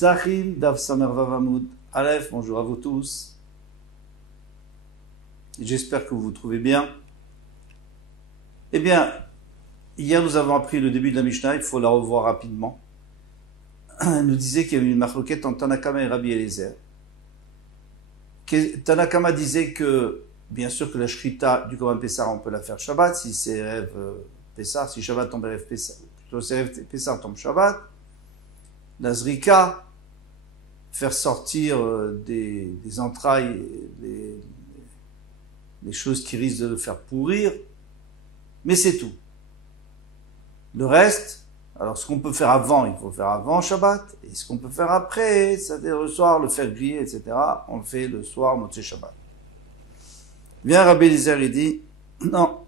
Psachim Daf Samer Vav Amud Aleph, bonjour à vous tous. J'espère que vous vous trouvez bien. Eh bien, hier nous avons appris le début de la Mishnah, il faut la revoir rapidement. Elle nous disait qu'il y avait une machloquette entre Tanakama et Rabbi Eliezer. Tanakama disait que, bien sûr que la shrita du Korban Pessah, on peut la faire Shabbat, si c'est rêve Pessah, si Shabbat tombe rêve Pessah, plutôt si rêve Pessah tombe Shabbat. La Zrika, faire sortir des entrailles, les choses qui risquent de le faire pourrir, mais c'est tout. Le reste, alors ce qu'on peut faire avant, il faut faire avant Shabbat, et ce qu'on peut faire après, c'est-à-dire le soir, le faire griller, etc., on le fait le soir, Motzei Shabbat. Viens Rabbi Eliezer, il dit, non.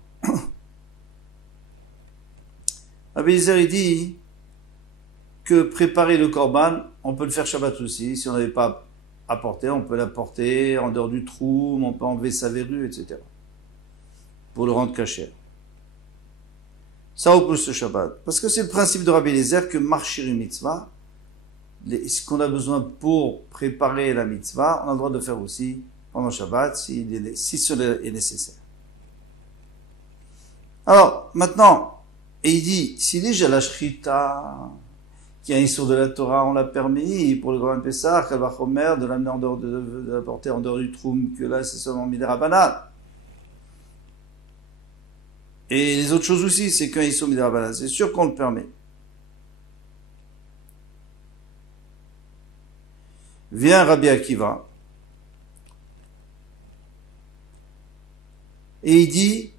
Rabbi Eliezer, il dit que préparer le korban, on peut le faire Shabbat aussi. Si on n'avait pas apporté, on peut l'apporter en dehors du trou, on peut enlever sa verrue, etc. pour le rendre caché. Ça oppose ce Shabbat. Parce que c'est le principe de Rabbi Eliezer que marcher une mitzvah, ce qu'on a besoin pour préparer la mitzvah, on a le droit de faire aussi pendant Shabbat, si cela est nécessaire. Alors, maintenant, et il dit, si déjà la shrita, qui a un issur de la Torah, on l'a permis, pour le Korban Pessah, Kalvachomer, de l'amener en dehors de la porter en dehors du troum, que là, c'est seulement Midera Banane. Et les autres choses aussi, c'est qu'un issur Midera Banane. C'est sûr qu'on le permet. Vient Rabbi Akiva, et il dit,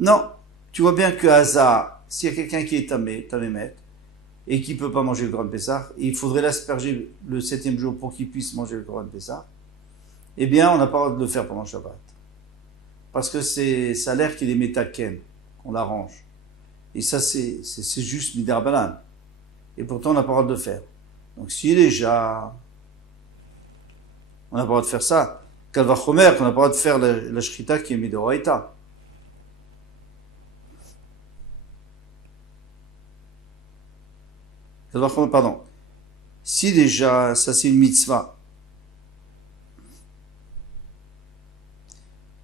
non, tu vois bien que Hazar, s'il y a quelqu'un qui est tamémet, et qui ne peut pas manger le Korban Pessah, et il faudrait l'asperger le 7e jour pour qu'il puisse manger le Korban Pessah, eh bien, on n'a pas le droit de le faire pendant Shabbat. Parce que ça a l'air qu'il est métaken, qu'on l'arrange. Et ça, c'est juste Midera Banane. Et pourtant, on n'a pas le droit de le faire. Donc, si déjà, on n'a pas le droit de faire ça, Kalvachomer, qu'on n'a pas le droit de faire la shrita qui est Midoraita. Pardon. Si déjà, ça c'est une mitzvah,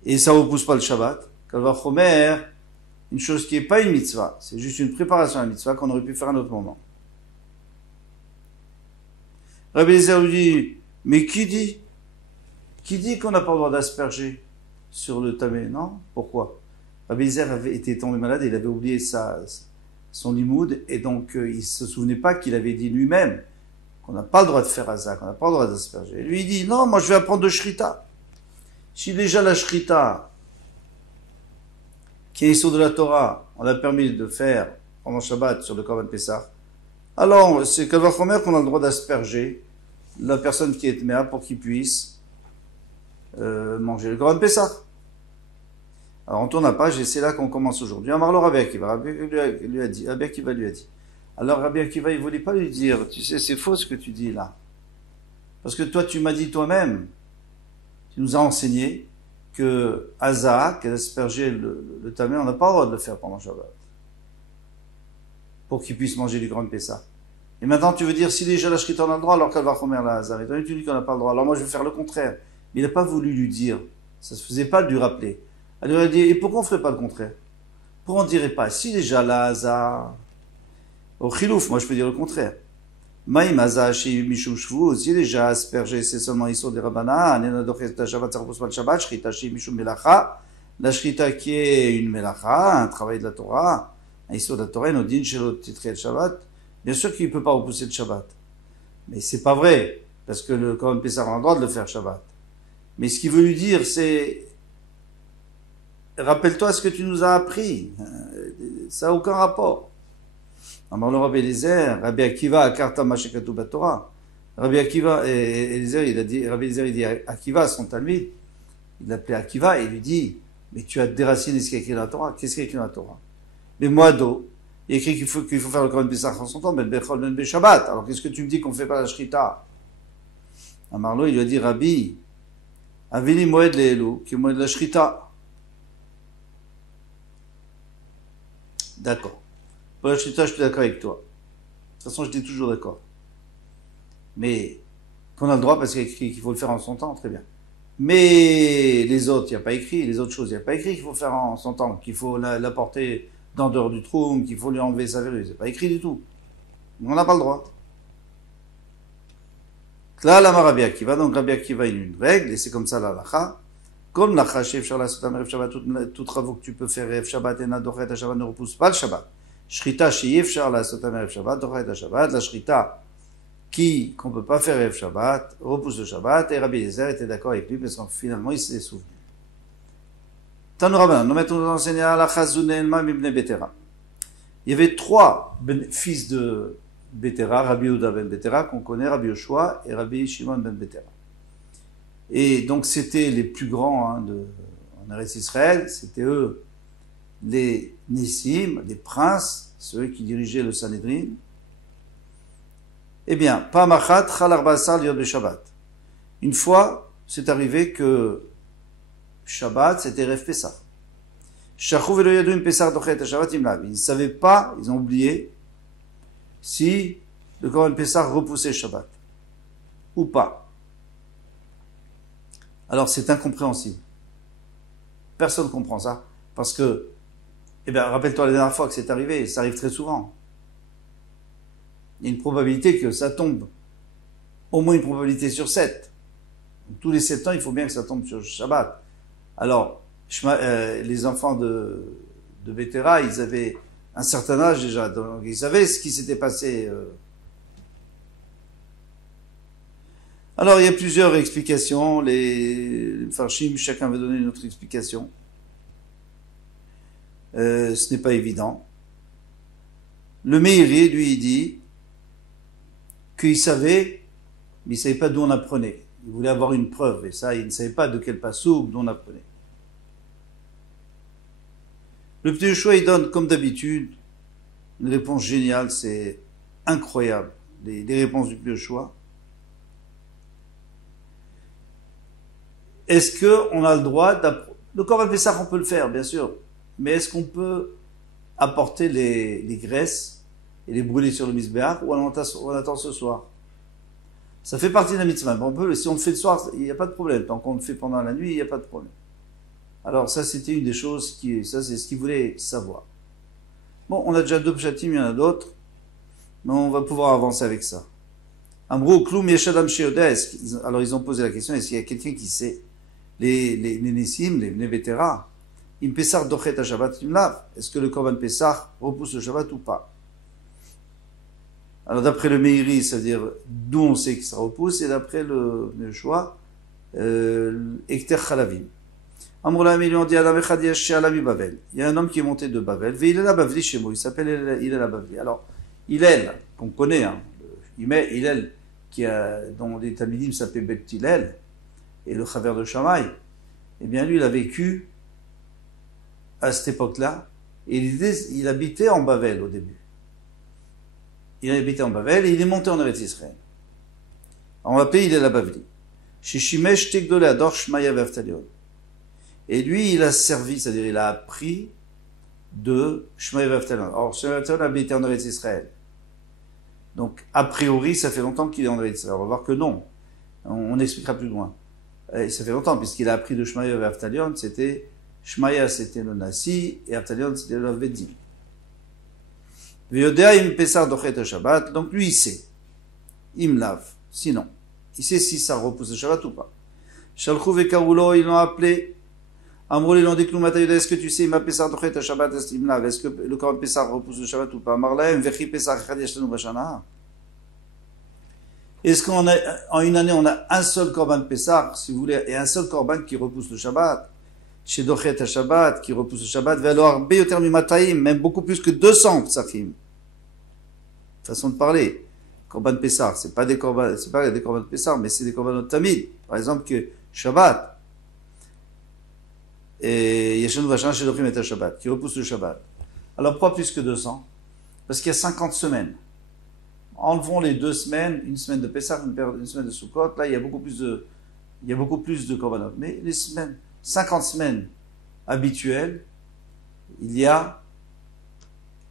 et ça ne repousse pas le Shabbat, Kalvachomer, une chose qui n'est pas une mitzvah, c'est juste une préparation à la mitzvah qu'on aurait pu faire à un autre moment. Rabbi Eliezer lui dit, mais qui dit qu'on n'a pas le droit d'asperger sur le tamé? Non? Pourquoi? Rabbi Eliezer avait été tombé malade et il avait oublié son limoud, et donc il ne se souvenait pas qu'il avait dit lui-même qu'on n'a pas le droit de faire Hazak, qu'on n'a pas le droit d'asperger. Et lui il dit, non, moi je vais apprendre de Shrita. Si déjà la Shrita, qui est issue de la Torah, on a permis de faire pendant Shabbat sur le Korban Pessah, alors c'est Kalvachomer qu'on a le droit d'asperger la personne qui est tméa pour qu'il puisse manger le Korban Pessah. Alors on tourne la page et c'est là qu'on commence aujourd'hui. Alors Rabbi Akiva lui a dit. Alors Rabbi Akiva, il ne voulait pas lui dire, tu sais, c'est faux ce que tu dis là. Parce que toi, tu m'as dit toi-même, tu nous as enseigné que Hazak, qu'elle aspergeait le tamé, on n'a pas le droit de le faire pendant Shabbat. Pour qu'il puisse manger du Korban Pessah. Et maintenant, tu veux dire, si déjà la shrita on a le droit, alors qu'elle va remettre la Hazak. Et toi, tu dis qu'on n'a pas le droit. Alors moi, je vais faire le contraire. Mais il n'a pas voulu lui dire. Ça ne se faisait pas de lui rappeler. Elle lui a dit, et pourquoi on ne ferait pas le contraire? Pourquoi on ne dirait pas, si déjà la Hazak, au chilouf, moi je peux dire le contraire. Maïm Hazak, chez Mishum Shvu, si déjà aspergé, c'est seulement Issur des Rabbanan, Nenadochet Shabbat, ça repose pas le Shabbat, Shrita chez Mishum Melacha, la Shrita qui est une Melacha, un travail de la Torah, un Issur de la Torah, Nodin, Shelot, Titre le Shabbat, bien sûr qu'il ne peut pas repousser le Shabbat. Mais c'est pas vrai, parce que le Korban Pessah a le droit de le faire Shabbat. Mais ce qu'il veut lui dire, c'est, rappelle-toi ce que tu nous as appris. Ça n'a aucun rapport. Alors le Rabbi Eliezer, Rabbi Akiva, Akarta Mashekatu Batorah. Rabbi Akiva, Eliezer, Rabbi Eliezer, il dit Akiva, son talmid, il l'appelait Akiva, et il lui dit, mais tu as déraciné ce qui est écrit dans la Torah. Qu'est-ce qui est écrit dans la Torah? Les moados. Il est écrit qu'il faut faire le Korban Pessah en son temps, ben Bechol, ben Shabbat. Alors qu'est-ce que tu me dis qu'on ne fait pas la Shrita? Amarlo, il lui a dit, Rabbi, Avili Moed Le'elu, qui est Moed la Shrita. D'accord. Pour la Shrita, je suis d'accord avec toi. De toute façon, j'étais toujours d'accord. Mais qu'on a le droit parce qu'il y a écrit qu'il faut le faire en son temps, très bien. Mais les autres, il n'y a pas écrit, les autres choses, il n'y a pas écrit qu'il faut faire en son temps, qu'il faut l'apporter d'en dehors du trou, qu'il faut lui enlever sa verrue. C'est pas écrit du tout. On n'a pas le droit. Là, la Rabbi Akiva, donc Rabbi Akiva, il y a une règle, et c'est comme ça la lacha. Comme la chachef sur la sotam Erev Shabbat, tout travaux que tu peux faire Erev Shabbat, et na dochet Shabbat ne repousse pas le Shabbat. Shrita sheyef shar la sotam Erev Shabbat, dochet Shabbat, la shrita qu'on peut pas faire Erev Shabbat, repousse le Shabbat, et Rabbi Eliezer était d'accord avec lui, parce que finalement, il s'est souvenu. Tanu Rabbanan, nous mettons nous enseigner à la Chazunen Mam ibn Betera. Il y avait trois fils de Betera, Rabbi Yehuda ben Betera, qu'on connaît, Rabbi Yoshua et Rabbi Shimon ben Betera. Et donc, c'était les plus grands en Eretz Israël, c'était eux, les Nissim, les princes, ceux qui dirigeaient le Sanhedrin. Eh bien, Pamachat Chalar Basar Yom Shabbat. Une fois, c'est arrivé que Shabbat, c'était Rev Pessah. Shachou velo yadoum Pessah dochet Shabbat imlav. Ils ne savaient pas, ils ont oublié, si le Korban Pessah repoussait Shabbat ou pas. Alors c'est incompréhensible. Personne ne comprend ça. Parce que, eh bien, rappelle-toi la dernière fois que c'est arrivé, ça arrive très souvent. Il y a une probabilité que ça tombe. Au moins une probabilité sur 7. Donc, tous les 7 ans, il faut bien que ça tombe sur Shabbat. Alors, les enfants de Betera, ils avaient un certain âge déjà, donc ils savaient ce qui s'était passé. Alors, il y a plusieurs explications. Les Farshim, chacun veut donner une autre explication. Ce n'est pas évident. Le Meiri, lui, il dit qu'il savait, mais il ne savait pas d'où on apprenait. Il voulait avoir une preuve, et ça, il ne savait pas de quel passouk, d'où on apprenait. Le petit choix, il donne, comme d'habitude, une réponse géniale, c'est incroyable, les réponses du petit choix. Est-ce qu'on a le droit d'apprendre? Le Korban Pessah, on peut le faire, bien sûr, mais est-ce qu'on peut apporter les graisses et les brûler sur le misbéach, ou on attend ce soir? Ça fait partie de la mitzvah. Si on le fait le soir, il n'y a pas de problème. Tant qu'on le fait pendant la nuit, il n'y a pas de problème. Alors ça, c'était une des choses ça c'est ce qu'il voulait savoir. Bon, on a déjà deux pshatim, il y en a d'autres, mais on va pouvoir avancer avec ça. Amrou, kloum yeshadam sheyoda. Alors ils ont posé la question, est-ce qu'il y a quelqu'un qui sait? Les Nessim, les Vetera, im Pessah dochet à Shabbat imlav. Est-ce que le Korban Pessah repousse le Shabbat ou pas? Alors d'après le Meiri, ça veut dire d'où on sait que ça repousse, et d'après le choix, Ekter Chalavim. Amroula ils lui ont dit Adam Echad Yesh Alami Bavel. Il y a un homme qui est monté de Bavel, il est là Bavli chez moi, il s'appelle Hillel Bavli. Alors, Hillel, qu'on connaît, Hillel, dont les Talmidim s'appelaient Bet Hillel, et le Chaver de Shammai, eh bien lui, il a vécu à cette époque-là, et il habitait en Bavel au début. Il habitait en Bavel et il est monté en Eretz Israël. On l'appelait Hillel Bavli. Chez Shimesh Tegdolé Ador Shmaya Veftalion. Et lui, il a servi, c'est-à-dire il a appris de Shmaya Veftalion. Or, Shmaya Veftalion habitait en Eretz Israël. Donc, a priori, ça fait longtemps qu'il est en Eretz Israël. On va voir que non. On expliquera plus loin. Et ça fait longtemps, puisqu'il a appris de Shmaya Veftalion, Shmaya c'était le Nasi, et Veftalion c'était le Vedim. Donc lui il sait, il me lave, sinon, il sait si ça repousse le Shabbat ou pas. Shalchou ve Karoulo, ils l'ont appelé, Amrou, ils l'ont dit, est-ce que tu sais, il m'a Pessah dochet à Shabbat, est-ce que le Korban Pessah repousse le Shabbat ou pas? Marlaem, vechi Pessah echad yashlanu bashana. Est-ce qu'en une année, on a un seul Korban Pessah, si vous voulez, et un seul Korban qui repousse le Shabbat? Chez Dochet à Shabbat, qui repousse le Shabbat, alors Beyoter Mimataim, même beaucoup plus que 200 Psachim. Façon de parler. Korban Pessah, c'est pas des Korban Pessah, mais c'est des Korbanot Tamid. Par exemple, que Shabbat, et Yeshanu Vachan chez Dochim et à Shabbat, qui repousse le Shabbat. Alors pourquoi plus que 200? Parce qu'il y a 50 semaines. Enlevons les 2 semaines, une semaine de Pessah, une semaine de Sukkot, là il y a beaucoup plus de Korbanot. Mais les semaines, 50 semaines habituelles, il y a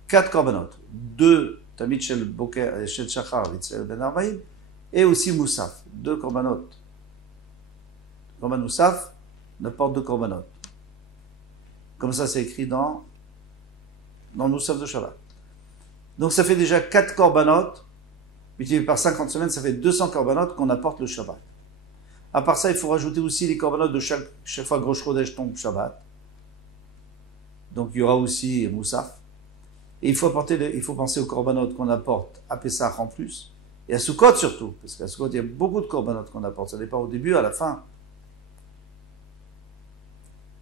4 Korbanot. 2 Tamid Shel Boker, Shel Shachar, Vitzel Ben Arbaïm, Et aussi Moussaf, 2 korbanot. Korban Moussaf n'apporte 2 korbanot. Comme ça, c'est écrit dans le Moussaf de Shabbat. Donc ça fait déjà 4 korbanot, multiplié par 50 semaines, ça fait 200 korbanot qu'on apporte le Shabbat. À part ça, il faut rajouter aussi les korbanot de chaque fois que Rosh Chodesh tombe Shabbat. Donc il y aura aussi Moussaf. Et il faut penser aux korbanot qu'on apporte à Pessah en plus, et à Sukkot surtout, parce qu'à Sukkot il y a beaucoup de korbanot qu'on apporte, ça dépend au début, à la fin.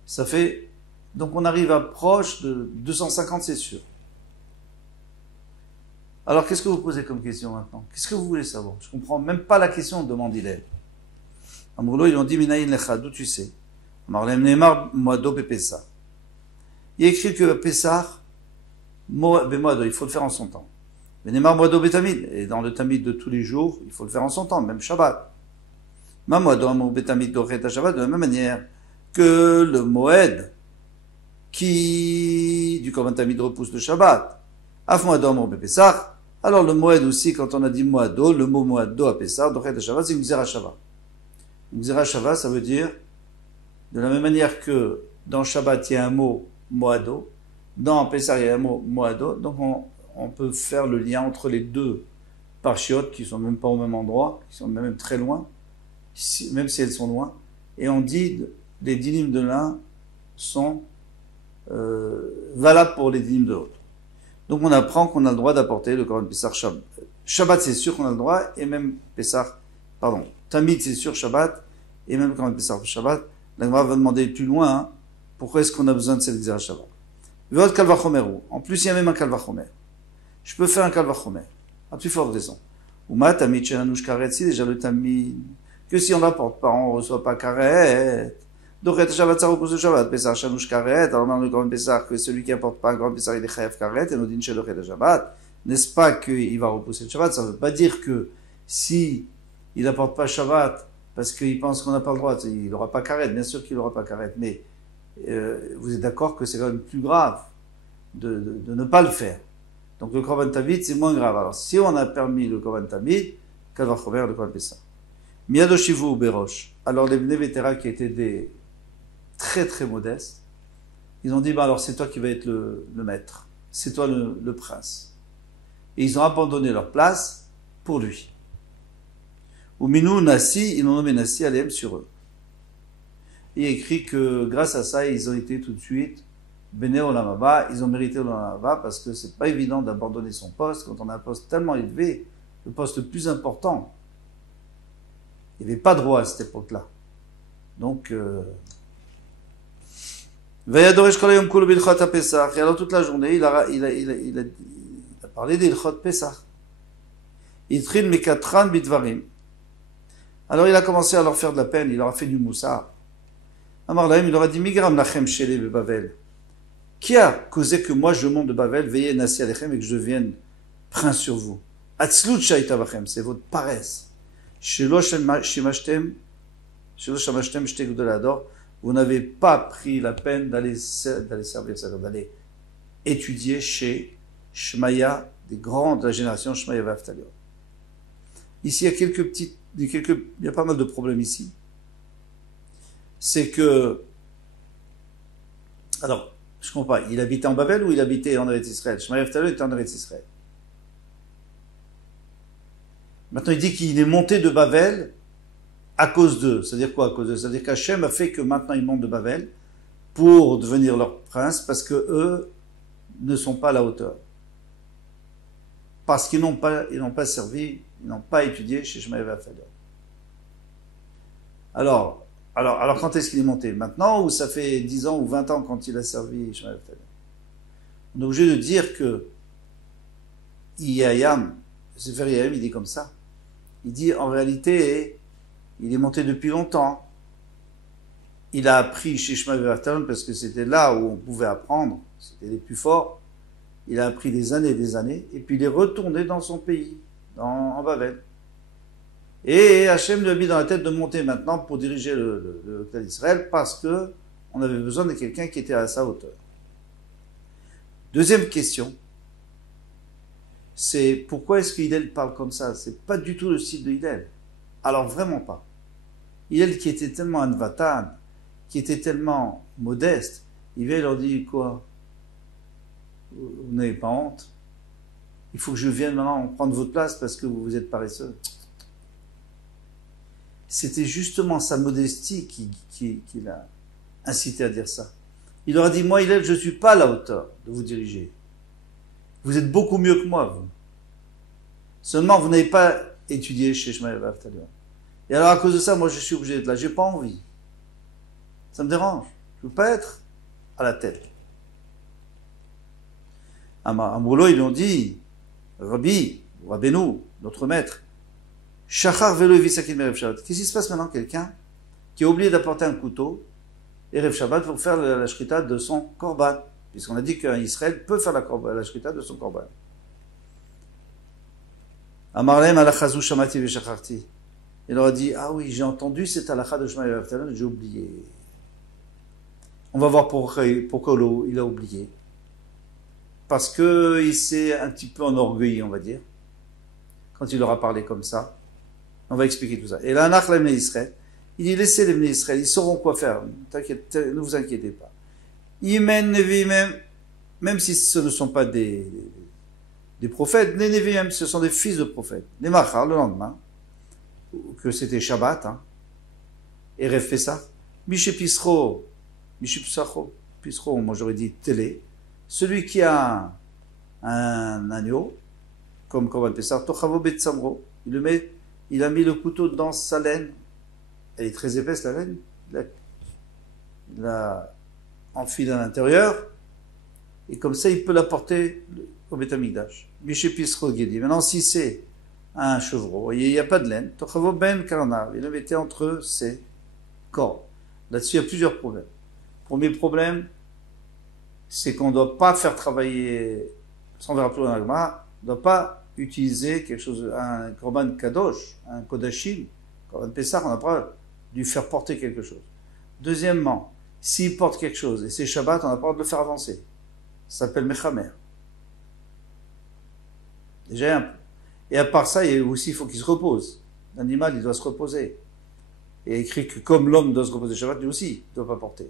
Ça fait, donc on arrive à proche de 250, c'est sûr. Alors qu'est-ce que vous posez comme question maintenant? Qu'est-ce que vous voulez savoir? Je comprends même pas la question, demande Hillel. Amroulo, ils ont dit, Minayin lecha, d'où tu sais? Amarlem neemar moado Pessah. Il est écrit que Pessah, Moado, il faut le faire en son temps. Neemar moado betamid, et dans le tamid de tous les jours, il faut le faire en son temps, même Shabbat. Ma moado amou betamid dochet à Shabbat, de la même manière que le moed qui du korban tamid repousse le Shabbat. Af moado amou Pessah. Alors le moed aussi, quand on a dit moado, le mot moado à Pessah, dochet à Shabbat, c'est une xéra Shabbat. Une xéra Shabbat, ça veut dire, de la même manière que dans Shabbat, il y a un mot moado, dans Pessah, il y a un mot moado, donc on peut faire le lien entre les deux parchiotes qui sont même pas au même endroit, qui sont même très loin, même si elles sont loin, et on dit les dynimes de l'un sont valables pour les dynimes de l'autre. Donc on apprend qu'on a le droit d'apporter le korban Pessah Shabbat. Shabbat c'est sûr qu'on a le droit, et même Tamid c'est sûr Shabbat, et même korban Pessah Shabbat. La Gemara va demander plus loin, hein, pourquoi est-ce qu'on a besoin de cette xéra Shabbat. Votre kalvachomeru. En plus, il y a même un kalvachomer. Je peux faire un kalvachomer. À plus forte raison. Uma tamid shenanush karet, si déjà le tamid, que si on l'apporte pas, on reçoit pas karet. Dochet Shabbat, ça repose le Shabbat. Pessah shanush karet. Alors, on a le grand Pessah, que celui qui apporte pas un grand Pessah, il est chayav karet, et nous dit dochet Shabbat. N'est-ce pas qu'il va repousser le Shabbat? Ça veut pas dire que si il apporte pas Shabbat, parce qu'il pense qu'on n'a pas le droit, il n'aura pas karet. Bien sûr qu'il n'aura pas karet, mais vous êtes d'accord que c'est quand même plus grave de ne pas le faire. Donc le korban tamid, c'est moins grave. Alors si on a permis le korban tamid, qu'elle va faire le korban Pessah. Miyadoshivu ou Berosh. Alors les Bnei Betera qui étaient des très très modestes, ils ont dit, bah alors c'est toi qui vas être le maître, c'est toi le prince. Et ils ont abandonné leur place pour lui. Ou Minou Nassi, ils ont nommé Nassi Aleem sur eux. Il est écrit que grâce à ça, ils ont été tout de suite Bene Olam Haba, ils ont mérité Olam Haba parce que c'est pas évident d'abandonner son poste quand on a un poste tellement élevé, le poste le plus important. Il n'y avait pas de roi à cette époque-là. Donc, Vayadoresh Kolayom Kulu Bilchot Pesach, et alors toute la journée, il a parlé des Ilchot Pesach. Itrin Mekatran Bidvarim. Alors il a commencé à leur faire de la peine, il leur a fait du moussard. Amar Lahem, il leur a dit, Migram Lachem Shele Bavel. Qui a causé que moi je monte de Bavel, veillez Nassi Alechem, et que je devienne prince sur vous? Atzlut Shaita Bachem, c'est votre paresse. Shelo Shemashtem Shteg de l'Ador, vous n'avez pas pris la peine d'aller servir, c'est-à-dire d'aller étudier chez Shmaya, des grands de la génération Shmaya Vaftalion. Ici, il y a pas mal de problèmes ici. C'est que, alors, je comprends pas, il habitait en Babel ou il habitait en Eretz Israël? Shmaya Vaftalion était en Eretz Israël. Maintenant, il dit qu'il est monté de Babel à cause d'eux. C'est-à-dire quoi à cause d'eux? C'est-à-dire qu'Hachem a fait que maintenant ils montent de Babel pour devenir leur prince parce que eux ne sont pas à la hauteur. Parce qu'ils n'ont pas servi, ils n'ont pas étudié chez Shmaya Vaftalion. Alors, quand est-ce qu'il est monté? Maintenant ou ça fait 10 ans ou 20 ans quand il a servi Shmaya Vaftalion? On est obligé de dire que Iyayam, Sefer Iyayam, il dit comme ça. Il dit en réalité, il est monté depuis longtemps. Il a appris chez Shmaya Vaftalion parce que c'était là où on pouvait apprendre, c'était les plus forts. Il a appris des années et des années, et puis il est retourné dans son pays, en Babel. Et Hachem lui a mis dans la tête de monter maintenant pour diriger le clan d'Israël parce que on avait besoin de quelqu'un qui était à sa hauteur. Deuxième question, c'est pourquoi est-ce que Hillel parle comme ça? C'est pas du tout le style de Hillel. Alors vraiment pas. Hillel qui était tellement anvatan, qui était tellement modeste, il vient et leur dit quoi? Vous n'avez pas honte? Il faut que je vienne maintenant prendre votre place parce que vous êtes paresseux. C'était justement sa modestie qui l'a incité à dire ça. Il leur a dit, moi Hillel, je ne suis pas à la hauteur de vous diriger. Vous êtes beaucoup mieux que moi, vous. Seulement, vous n'avez pas étudié chez Shmaï Avtalion. Et alors, à cause de ça, moi, je suis obligé d'être là. J'ai pas envie. Ça me dérange. Je veux pas être à la tête. À Moulo, ils lui ont dit, Rabbi, Rabbeinu, notre maître, Shachar velo visakin merev Shabbat. Qu'est-ce qui se passe maintenant, quelqu'un qui a oublié d'apporter un couteau, et Rev Shabbat, pour faire la shrita de son korban? Puisqu'on a dit qu'un Israël peut faire la shrita de son korban. Amarlem alachazou shamati veshacharti. Il leur a dit, ah oui, j'ai entendu cette halakha de Shmaï Avtalon, j'ai oublié. On va voir pourquoi il a oublié. Parce qu'il s'est un petit peu enorgueilli, on va dire, quand il leur a parlé comme ça. On va expliquer tout ça. Et là, Anach l'Emne Israël, il dit, laissez l'Emne Israël, ils sauront quoi faire. Ne vous inquiétez pas. Imen Nevi'im, même si ce ne sont pas des prophètes, les Nevi'im, ce sont des fils de prophètes. Les Machar, le lendemain, que c'était Shabbat, hein, et Rev Pessah, Mishe Pisro, moi j'aurais dit télé, celui qui a un agneau, comme Korban Pessah, Tochavo Betsamro, il a mis le couteau dans sa laine, elle est très épaisse la laine, il l'a enfilé à l'intérieur, et comme ça il peut la porter au Beth Amikdash. Mishe Pisro Gedi. Maintenant si c'est un chevreau, vous voyez, il n'y a pas de laine, Tochavo Ben Karnav, il le mettait entre ses corps. Là-dessus il y a plusieurs problèmes. Premier problème, c'est qu'on ne doit pas faire travailler, sans verra plus dans la Gemara, on ne doit pas utiliser quelque chose, un korban kadosh, un kodashim, korban Pessah, on n'a pas dû faire porter quelque chose. Deuxièmement, s'il porte quelque chose et c'est Shabbat, on n'a pas le droit de le faire avancer. Ça s'appelle mechamer. Déjà un peu. Et à part ça, il faut qu'il se repose. L'animal, il doit se reposer. Et il est écrit que comme l'homme doit se reposer Shabbat, lui aussi, il ne doit pas porter.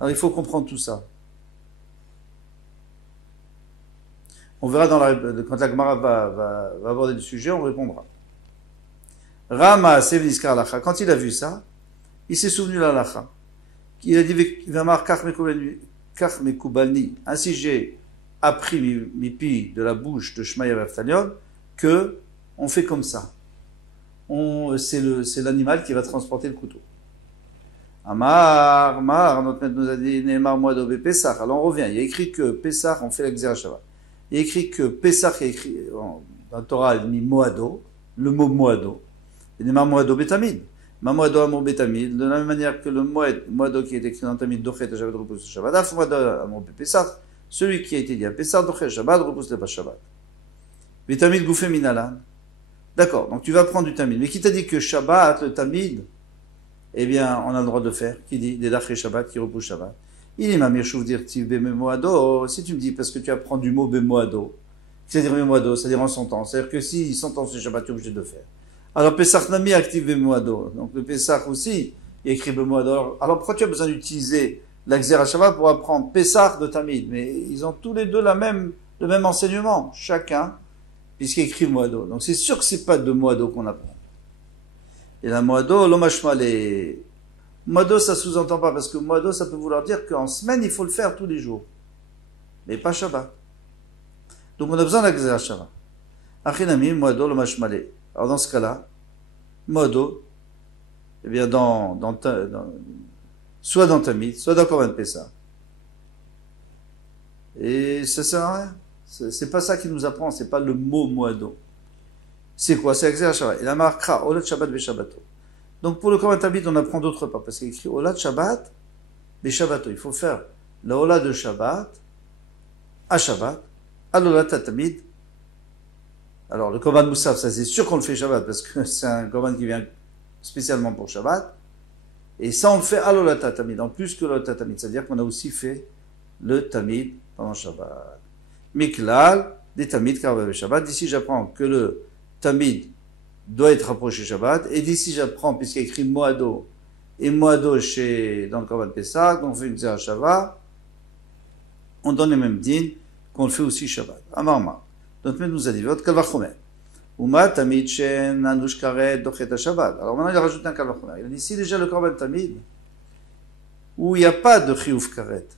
Alors il faut comprendre tout ça. On verra quand la Gemara va aborder le sujet, on répondra. Rama Sevniskar Lacha, quand il a vu ça, il s'est souvenu de la Lacha. Il a dit, Kach Mekubalni, ainsi j'ai appris mipi de la bouche de Shmaï Avtalion, que on fait comme ça. C'est l'animal qui va transporter le couteau. Amar, notre maître nous a dit, Neymar Moado be Pessah. Alors on revient, il y a écrit que Pessah, on fait la Xéra Shabbat. Il y a écrit que Pessah, qui est écrit dans la Torah, il a mis Moado, le mot Moado. Et Neymar Moado Betamid. Ma Moado Amor Betamid, de la même manière que le Moado qui est écrit dans Tamid, Dochet Shabbat, repousse le Shabbat. Af Moado Amor be Pessah, celui qui a été dit à Pessah, Dochet Shabbat, repousse le Shabbat. Betamid Goufé Minalan. D'accord, donc tu vas prendre du Tamid. Mais qui t'a dit que Shabbat, le Tamid, eh bien, on a le droit de le faire. Qui dit des Daché Shabbat, qui repousse Shabbat. Il est ma Mirchouv dire Tiv Bemoado. Si tu me dis, parce que tu apprends du mot Bemoado, c'est-à-dire Bemoado, c'est-à-dire en sentence. C'est-à-dire que si sentence le Shabbat, tu es obligé de le faire. Alors Pesach Nami active Bemoado. Donc le Pesach aussi, il écrit Bemoado. Alors pourquoi tu as besoin d'utiliser la Xéra Shabbat pour apprendre Pesach de Tamid? Mais ils ont tous les deux le même enseignement, chacun, puisqu'il écrit Moado. Donc c'est sûr que c'est pas de Moado qu'on apprend. Et la Moado, l'Omashmale. Moado, ça sous-entend pas, parce que Moado, ça peut vouloir dire qu'en semaine, il faut le faire tous les jours. Mais pas Shabbat. Donc on a besoin de la Xéra Shabbat. Achinami, Moado, l'Omashmale. Alors dans ce cas-là, Moado, eh bien soit dans Tamid, soit dans Korban Pessah. Et ça sert à rien. C'est pas ça qui nous apprend, c'est pas le mot Moado. C'est quoi? C'est Xéra Shabbat. Et la marquera Olat Shabbat Beshabbato. Donc pour le Korban Tamid, on apprend d'autres pas, parce qu'il est écrit Olat Shabbat Beshabbato. Il faut faire la Olat de Shabbat à Shabbat, à l'Olat Tamid. Alors le Korban Moussaf, ça c'est sûr qu'on le fait Shabbat, parce que c'est un Korban qui vient spécialement pour Shabbat. Et ça on le fait à l'Olat Tamid, en plus que l'Olat Tamid. C'est-à-dire qu'on a aussi fait le Tamid pendant Shabbat. Miklal, des Tamid Karva Shabbat. D'ici, j'apprends que le Tamid doit être rapproché Shabbat. Et d'ici, j'apprends, puisqu'il y a écrit Moado, et Moado dans le Korban Pessah, donc on fait une Xera Shava, on donne les mêmes dînes qu'on le fait aussi Shabbat. Amarma. Donc, nous a dit, votre Kalvachomer. Uma Tamid Shen Anush Karet Dochet Shabbat. Alors maintenant, il a rajouté un Kalvachomer. Il a dit, si déjà le Korban Tamid, où il n'y a pas de Chiyuv Karet,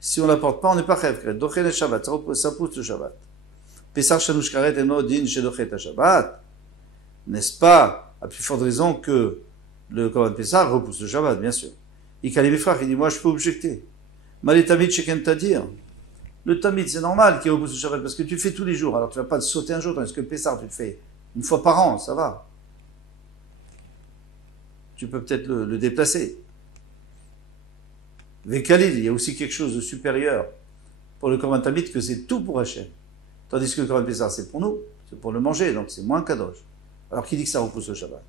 si on ne l'apporte pas, on n'est pas Chiyuv Karet. Dochet le Shabbat, ça pousse le Shabbat. Pesach Shanush Karet Eno Din Shedochet Shabbat. N'est-ce pas, à plus forte raison que le Korban Pessah repousse le Shabbat, bien sûr. Il dit, moi je peux objecter. Malé Tamid Sheken Tadir. Le Tamid, c'est normal qu'il repousse le Shabbat, parce que tu le fais tous les jours, alors tu ne vas pas te sauter un jour, tandis que le Pessah, tu le fais une fois par an, ça va. Tu peux peut-être le déplacer. Vekalil, il y a aussi quelque chose de supérieur pour le Korban Tamid, que c'est tout pour Hachem. Tandis que le Korban Pessah, c'est pour nous, c'est pour le manger, donc c'est moins kadosh. Alors, qui dit que ça repousse le Shabbat?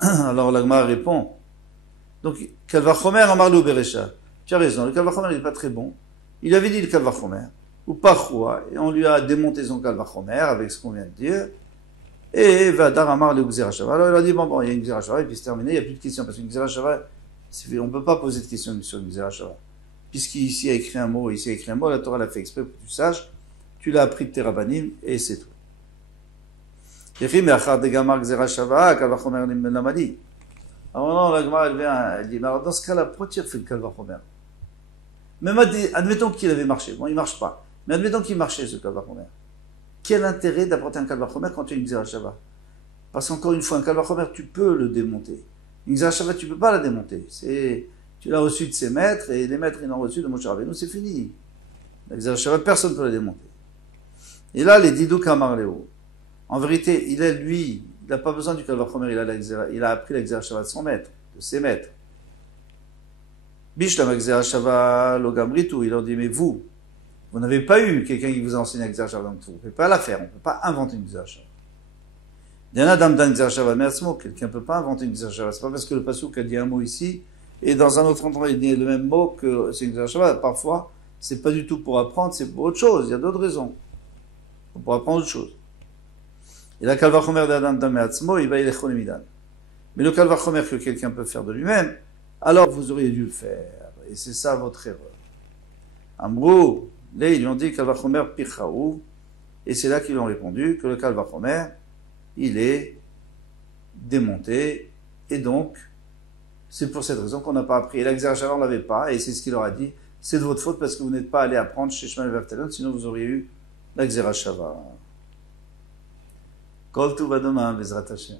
Alors, l'Agma répond. Donc, Kalvachomer Amarlu Beresha. Tu as raison, le Kalvachomer, il n'est pas très bon. Il avait dit le Kalvachomer, ou Parchoua, et on lui a démonté son Kalvachomer avec ce qu'on vient de dire. Et Vadar Amarlu Xera Shava. Alors, il a dit, bon, il y a une Xera Shava, et puis c'est terminé, il n'y a plus de questions, parce qu'une Xera Shava, on ne peut pas poser de questions sur une Xera Shava. Puisqu'ici, il y a écrit un mot, ici, il y a écrit un mot, la Torah l'a fait exprès pour que tu saches. Tu l'as appris de tes rabbanim, et c'est tout. Alors non, la Gemara, elle vient, elle dit, mais alors dans ce cas-là, pourquoi tu as fait le Kalvachomer? Même admettons qu'il avait marché. Bon, il ne marche pas. Mais admettons qu'il marchait, ce Kalvachomer. Quel intérêt d'apporter un Kalvachomer quand tu as une Xera Shava? Parce qu'encore une fois, un Kalvachomer, tu peux le démonter. Une Xera Shava, tu ne peux pas la démonter. Tu l'as reçu de ses maîtres, et les maîtres, ils l'ont reçu de Moshe Rabbeinu, c'est fini. La Xera Shava, personne ne peut la démonter. Et là, les Didou Kamarleo. En vérité, il n'a pas besoin du Kalvachomer, il a appris la Xera Shava de son maître, de ses maîtres. Bishlam Xera Shava Logamritu, il leur dit, mais vous n'avez pas eu quelqu'un qui vous a enseigné la Xera Shava, donc vous ne pouvez pas la faire, on ne peut pas inventer une Xera Shava. Il y en a dans Xera Shava Merzmo, quelqu'un ne peut pas inventer une Xera Shava. C'est pas parce que le Passouk a dit un mot ici, et dans un autre endroit il dit le même mot que c'est une Xera Shava. Parfois, c'est pas du tout pour apprendre, c'est pour autre chose, il y a d'autres raisons. Pour apprendre autre chose. Et la Kalvachomer d'Adam Dameatzmo, il va y aller Chonemidan. Mais le Kalvachomer que quelqu'un peut faire de lui-même, alors vous auriez dû le faire. Et c'est ça votre erreur. Amrou, là, ils lui ont dit Kalvachomer Pichaou, et c'est là qu'ils ont répondu que le Kalvachomer, il est démonté, et donc, c'est pour cette raison qu'on n'a pas appris. Et la Xera Shava, on ne l'avait pas, et c'est ce qu'il leur a dit. C'est de votre faute parce que vous n'êtes pas allé apprendre chez Shmuel Vertelon, sinon vous auriez eu la Xera Shava. Kol Tuv Adonai, Bezrat Hashem.